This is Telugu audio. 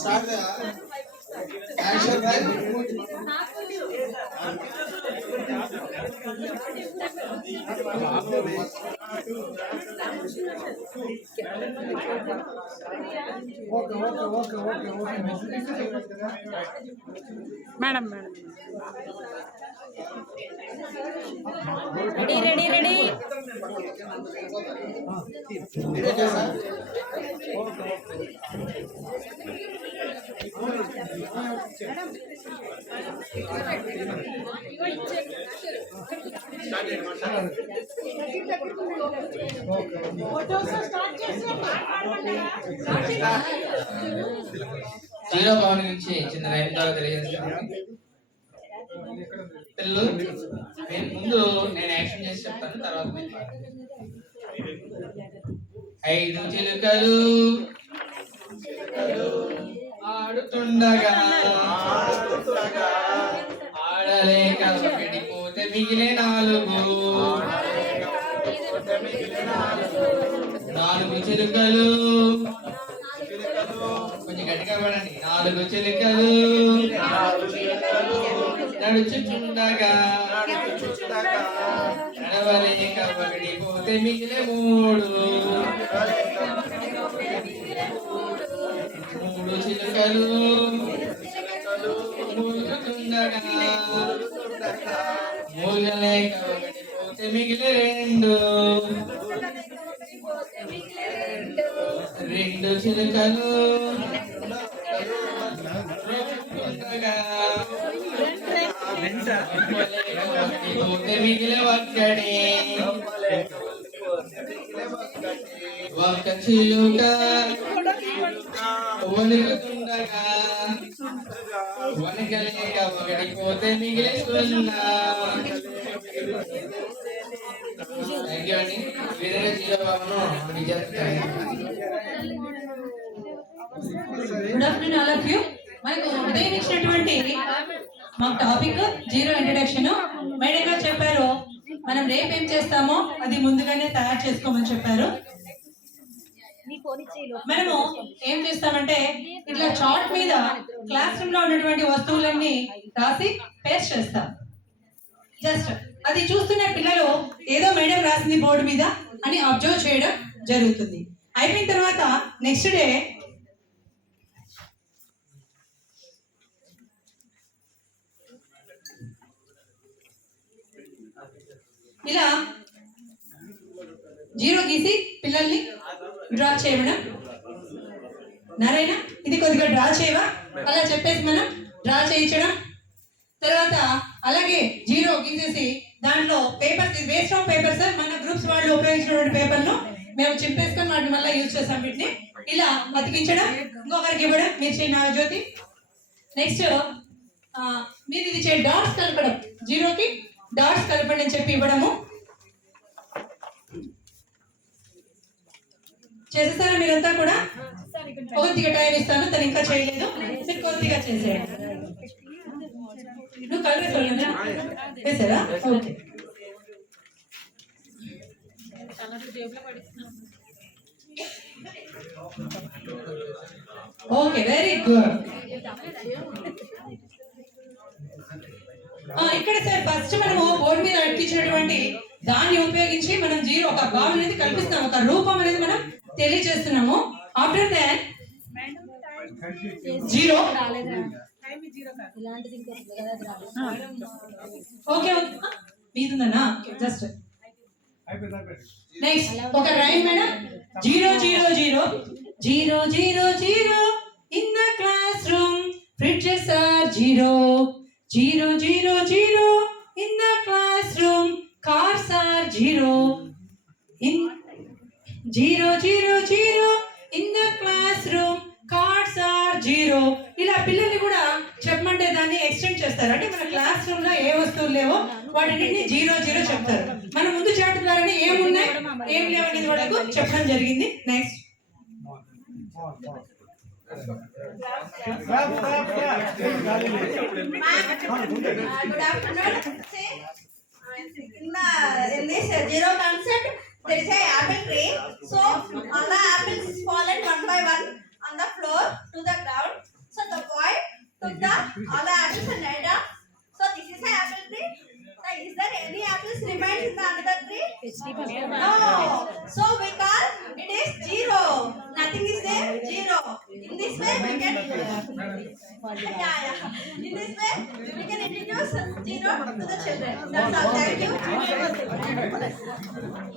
Start the action right. Madam. Ready. Okay, sir. Zero Bhavan నుంచి చిన్న రైతు ద్వారా తెలియజేస్తాను. పిల్లలు నేను యాక్షన్ చేసి చెప్తాను, తర్వాత ఐదు చిలుకలు ఆడుతుండగా ఆడలేక ఒకటిపోతే మిగిలే నాలుగు చిలుకలు, కొంచెం గట్టిగా పడండి. నాలుగు చిలుకలు నడుచుచుండగా నడవలేక ఒకటిపోతే మిగిలే మూడు చిలుకలు మూలుగుతుండగా మూలలేక ఒకటిపోతే మిగిలే రెండు చిలుకలు మిగిలే ఒక్కడే ఒక్క చిలుక వణుకుతుండగా వణకలేక ఒకటిపోతే మిగిలే సున్నా. థ్యాంక్ యూ అండి. వీరేంద్ర జీరోబాబును good afternoon all of you. మనకు ఉదయం ఇచ్చినటువంటి మా టాపిక్ జీరో ఇంట్రడక్షన్. మేడం గారు చెప్పారు మనం రేపు ఏం చేస్తామో అది ముందుగానే తయారు చేసుకోమని చెప్పారు. మనము ఏం చేస్తామంటే ఇట్లా చార్ట్ మీద క్లాస్ రూమ్ లో ఉన్నటువంటి వస్తువులన్నీ రాసి పేస్ట్ చేస్తాం. జస్ట్ అది చూస్తున్న పిల్లలు ఏదో మేడం రాసింది బోర్డు మీద అని అబ్జర్వ్ చేయడం జరుగుతుంది. అయిపోయిన తర్వాత నెక్స్ట్ డే ఇలా జీరో గీసి పిల్లల్ని డ్రా చేయడం. నారాయణ ఇది కొద్దిగా డ్రా చేయవా, అలా చెప్పేసి మనం డ్రా చేయించడం. తర్వాత అలాగే జీరో గీసేసి దాంట్లో పేపర్స్, వేస్ట్ ఆఫ్ పేపర్స్ మన గ్రూప్స్ వాళ్ళు ఉపయోగించినటువంటి పేపర్ను మేము చింపేసుకొని వాటిని మళ్ళీ యూజ్ చేస్తాం. వీటిని ఇలా అతికించడం, ఇంకొకరికి ఇవ్వడం. మీరు చేయండి నాగజ్యోతి. నెక్స్ట్ మీరు ఇది చేయండి, డాట్స్ కలపడం. జీరోకి డాట్స్ కలపండి అని చెప్పి ఇవ్వడము. చేసేసారా మీరంతా కూడా? కొద్దిగా టైం ఇస్తాను, తను ఇంకా చేయలేదు, మీరు కొద్దిగా చేసేయండి. నువ్వు కలిపేసారా? చేసారా? ఓకే. Okay, very good. ఇక్కడ సార్ ఫస్ట్ మనము బోర్డు మీద అతికించినటువంటి దాన్ని ఉపయోగించి మనం జీరో ఒక భావన అనేది కల్పిస్తున్నాము, ఒక రూపం అనేది మనం తెలియజేస్తున్నాము. After that zero. ఓకే మీదుందన్నా? జస్ట్ నెక్స్ట్ ఒక rhyme madam. Zero zero zero zero zero zero in the classroom fridges are zero. Zero zero zero in the classroom cars are zero. In zero zero zero in the classroom cards are zero. ఇలా పిల్లల్ని కూడా చెప్పమంటే దాన్ని ఎక్స్టెండ్ చేస్తారు. అంటే మన క్లాస్ రూమ్ లో ఏ వస్తువులు లేవో వాటిని జీరో జీరో చెప్తారు. మన ముందు చాట్ ద్వారానే ఏమున్నాయి ఏం లేవనేది వాళ్ళకు చెప్పడం జరిగింది. Next in this zero concept there is a apple tree. So all the apples fallen one by one on the floor to the ground. So the boy took all the apples and laid down. So this is an apple tree. So is there any apples remains in the another tree? No. So we call it is zero. Nothing is there. Zero. In this way we can. Yeah. In this way we can introduce zero to the children. That's all. Thank you.